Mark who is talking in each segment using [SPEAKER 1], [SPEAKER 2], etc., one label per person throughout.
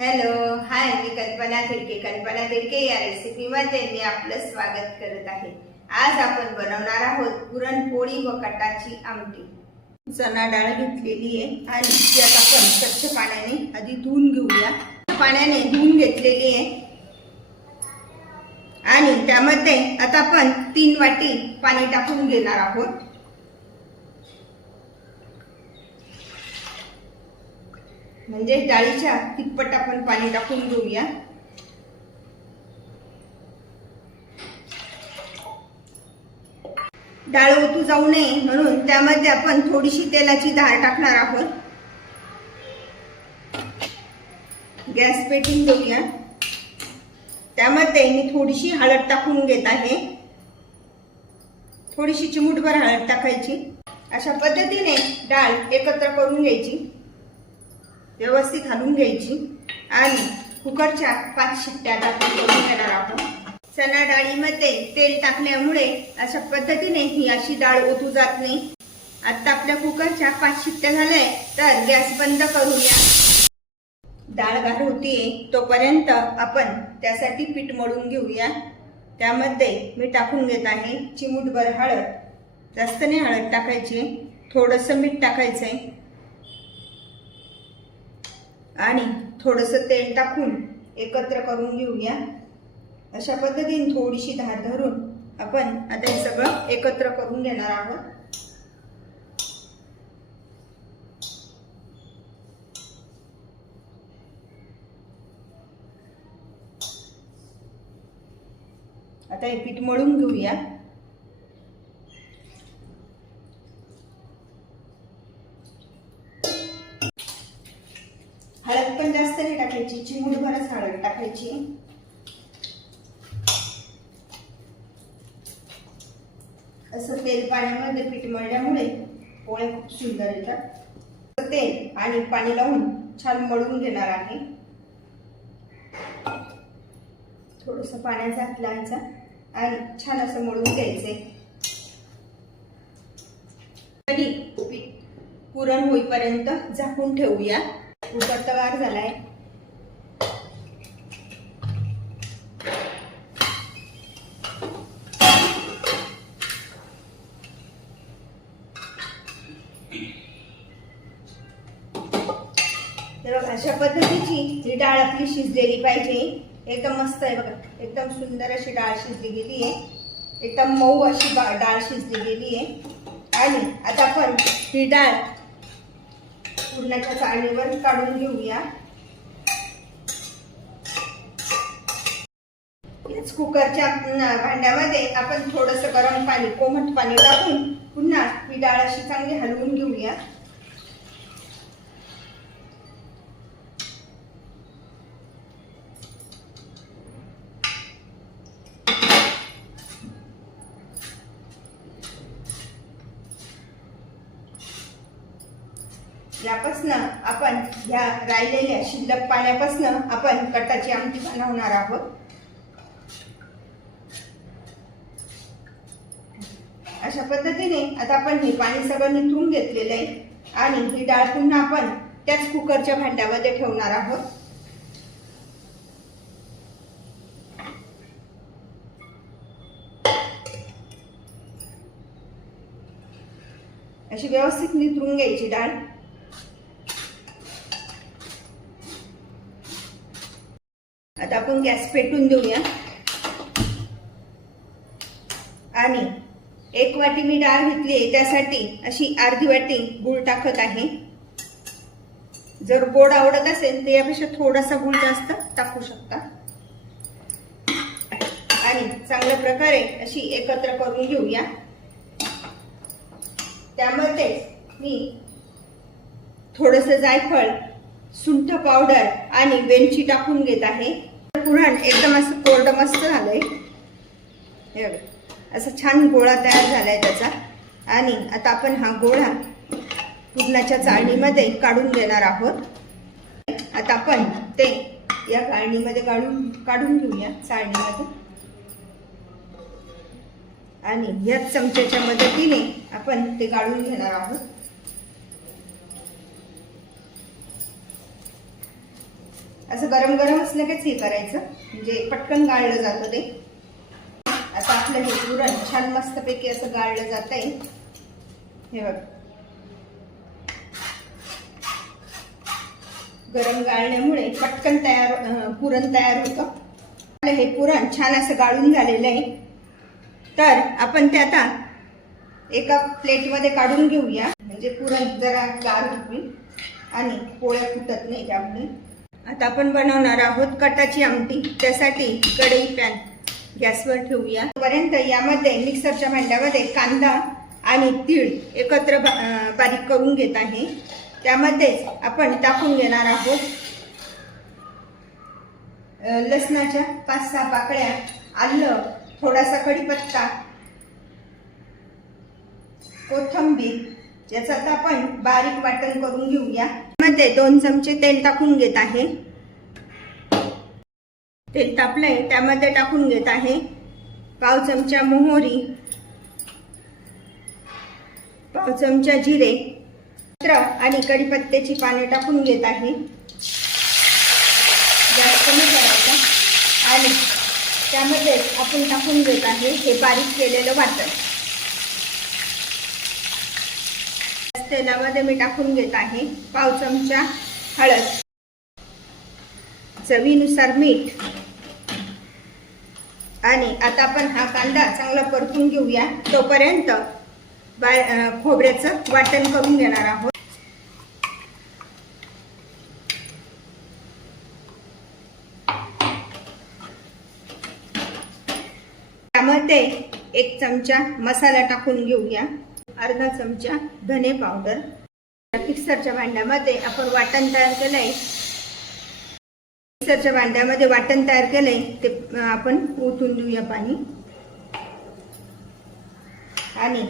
[SPEAKER 1] Hello hi मी कल्पना तिडके कल्पना तिडके या रेसिपीमध्ये मी आपलं स्वागत करत आहे. आज आपण बनवणार आहोत पुरणपोळी व कटाची आमटी. चणा डाळ घेतलेली आहे आणि ती आता आपण स्वच्छ पाण्याने आधी धुवून घेऊया. पाण्याने धुवून घेतलेली आहे. आणि त्यामध्ये आता आपण तीन वाटी पाणी टाकून घेणार आहोत. म्हणजे डाळीच्या तिप्पट आपण पाणी टाकून घेऊया. डाळ ओतू जाऊ नये म्हणून त्यामध्ये आपण थोडीशी तेलाची धार टाकणार आहोत. गॅस पेटून घेऊया. त्यामध्ये मी थोडीशी हळद टाकून घेत आहे. थोडीशी चिमूटभर हळद टाकायची. अशा पद्धतीने डाळ एकत्र करून घ्यायची. व्यवस्थित हलवून घ्यायची. आणि कुकरच्या पाच शिट्ट्या टाकून करून घेणार आहोत. चणा डाळीमध्ये तेल टाकल्यामुळे अशा पद्धतीने ही अशी डाळ ओतू जात नाही. आता आपल्या कुकरच्या पाच शिट्ट्या झाल्या तर गॅस बंद करूया. डाळ गार होतीये तोपर्यंत आपण त्यासाठी पीठ मळून घेऊया. त्यामध्ये मी टाकून घेत आहे चिमूटभर हळद. जास्त नाही हळद टाकायची. थोडंसं मीठ टाकायचं आहे आणि थोडंसं तेल टाकून एकत्र करून घेऊया. अशा पद्धतीने थोडीशी धार धरून आपण आता हे सगळं एकत्र करून घेणार आहोत. आता हे पीठ मळून घेऊया. टाकायची असं तेल पाण्यामध्ये पीठ मळल्यामुळे पोळे खूप सुंदर येतात. तेल आणि पाणी लावून छान मळून घेणार आहे. थोडस पाण्याचा हात आणि छान असं मळून घ्यायचंय. कधी पीठ पुरण होईपर्यंत झाकून ठेवूया. कुकर तयार झालाय. तर बघा, अशा पद्धतीची ही डाळ आपली शिजलेली पाहिजे. एकदम मस्त आहे बघा. एकदम सुंदर अशी डाळ शिजली गेली आहे. एकदम मऊ अशी डाळ शिजली गेली आहे. आणि आता आपण ही डाळ पूर्णाच्या चाळणीवर काढून घेऊया. याच कुकरच्या भांड्यामध्ये आपण थोडंसं गरम पाणी कोमट पाणी टाकून पुन्हा ही डाळ अशी चांगली हलवून घेऊया. यापासनं आपण ह्या राहिलेल्या शिल्लक पाण्यापासनं आपण कटाची आमटी बनवणार आहोत. अशा पद्धतीने आता आपण हे पाणी सगळं निथळून घेतलेलं आहे आणि ही डाळ पुन्हा आपण त्याच कुकरच्या भांड्यामध्ये ठेवणार आहोत. अशी व्यवस्थित निथळून घ्यायची डाळ. आता आपण गॅस पेटून देऊया. आणि एक वाटी मी डाळ घेतली आहे त्यासाठी अशी अर्धी वाटी गुळ टाकत आहे. जर गोड आवडत असेल तर यापेक्षा थोडासा गुळ जास्त टाकू शकता. आणि चांगल्या प्रकारे अशी एकत्र करून घेऊया. त्यामध्ये मी थोडस जायफळ सुंठ पावडर आणि वेलची टाकून घेत आहे. पुरण एकदम असं कोरडं मस्त झालंय. हे बघा. असा छान गोळा तयार झालाय त्याचा. आणि आता आपण हा गोळा पुरणाच्या चाळणीमध्ये काढून घेणार आहोत. आता आपण ते या गाळणीमध्ये काढून काढून घेऊया चाळणीमध्ये. आणि याच चमच्याच्या मदतीने आपण ते गाळून घेणार आहोत. असं गरम गरमच लगेच हे करायचं. म्हणजे पटकन गाळलं जातं ते. आता आपलं हे पुरण छान मस्तपैकी असं गाळलं जात आहे. हे बघ. गरम गाळल्यामुळे पटकन तयार पुरण तयार होतं. आपलं हे पुरण छान असं गाळून झालेलं आहे. तर आपण ते आता एका प्लेटमध्ये काढून घेऊया. म्हणजे पुरण जरा गार होईल आणि पोळ्या फुटत नाही त्यामुळे. आता आपण बनवणार आहोत कटाची आमटी. त्यासाठी कढई पॅन. गॅसवर ठेवूया. पर्यंत यामध्ये मिक्सरच्या भांड्यामध्ये कांदा आणि तीळ एकत्र बा- बारीक करून घेत आहे. त्यामध्येच आपण टाकून घेणार आहोत लसणाच्या पाच सहा पाकळ्या आलं थोडासा कढीपत्ता कोथंबीर याचं आता आपण बारीक वाटण करून घेऊया. मध्ये दोन चमचे तेल टाकून घेत आहे. तेल तापलंय त्यामध्ये टाकून घेत आहे. पाव चमचा मोहरी पाव चमचा जिरे आणि कढीपत्त्याची पाने टाकून घेत आहे. गॅस कमी करायचा. आणि त्यामध्ये आपण टाकून घेत आहे हे बारीक केलेलं वाटण. तेलामध्ये मी टाकून घेत आहे पाव चमचा हळद. चवीनुसार मीठ. आणि आता आपण हा कांदा चांगला परतून घेऊया. तोपर्यंत बा खोबऱ्याचं वाटण करून घेणार आहोत. त्यामध्ये एक चमचा मसाला टाकून घेऊया. अर्धा चमचा धने पावडर. मिक्सरच्या भांड्यामध्ये आपण वाटण तयार केलंय. मिक्सरच्या भांड्यामध्ये वाटण तयार केलंय ते आपण ओतून देऊया पाणी. आणि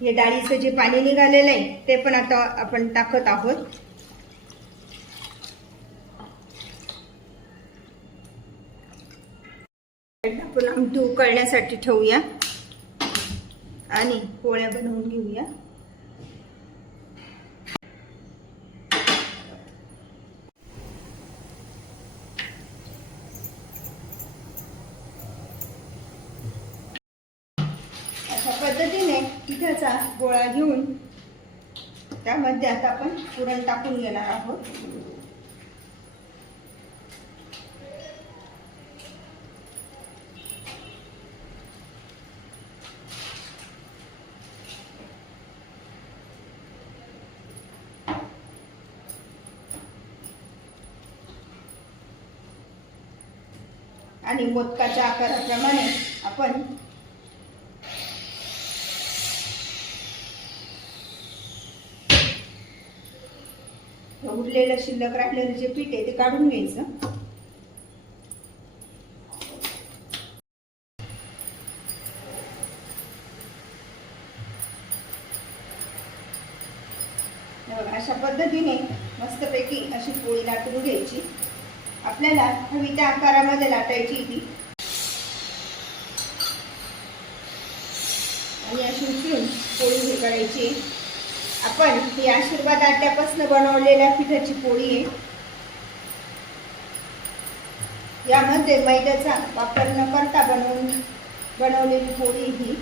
[SPEAKER 1] हे डाळीचं जे पाणी निघालेलं आहे ते पण आता आपण टाकत आहोत. आपण आमटी उकळण्यासाठी ठेवूया. आणि पोळ्या बनवून घेऊया. अशा पद्धतीने पिठाचा गोळा घेऊन त्यामध्ये आता आपण पुरण टाकून घेणार आहोत. आणि मोदकाच्या आकाराप्रमाणे आपण उरलेलं शिल्लक राहिलेलं जे पीठ आहे ते काढून घ्यायचं. अशा पद्धतीने मस्तपैकी अशी पोळी लाटून घ्यायची. आपल्याला हवी त्या आकारामध्ये लाटायची ती. आणि अशी उचलून पोळी हे करायची आपण ही आशीर्वाद आट्यापासून बनवलेल्या पिठाची पोळी आहे. यामध्ये मैद्याचा वापर न करता बनवून बनवलेली पोळी ही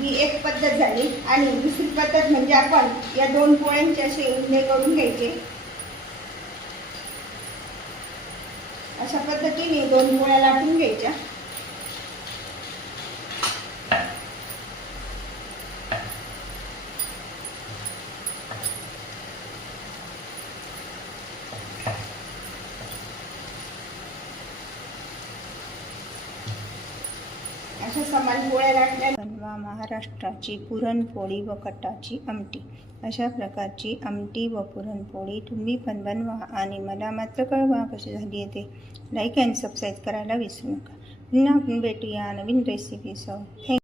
[SPEAKER 1] ही एक पद्धत झाली. आणि दुसरी पद्धत म्हणजे आपण या दोन पोळ्यांचे असे उंडे करून घ्यायचे. अशा पद्धतीने दोन पोळ्या लाटून घ्यायच्या. अशा समान पोळ्या लाटल्या बनवा महाराष्ट्राची पुरणपोळी व कटाची आमटी. अशा प्रकारची आमटी व पुरणपोळी तुम्ही पण बनवा आणि मला मात्र कळवा कशी झाली आहे ते. लाईक अँड सबस्क्राईब करायला विसरू नका. पुन्हा आपण भेटूया नवीन रेसिपीसह थँक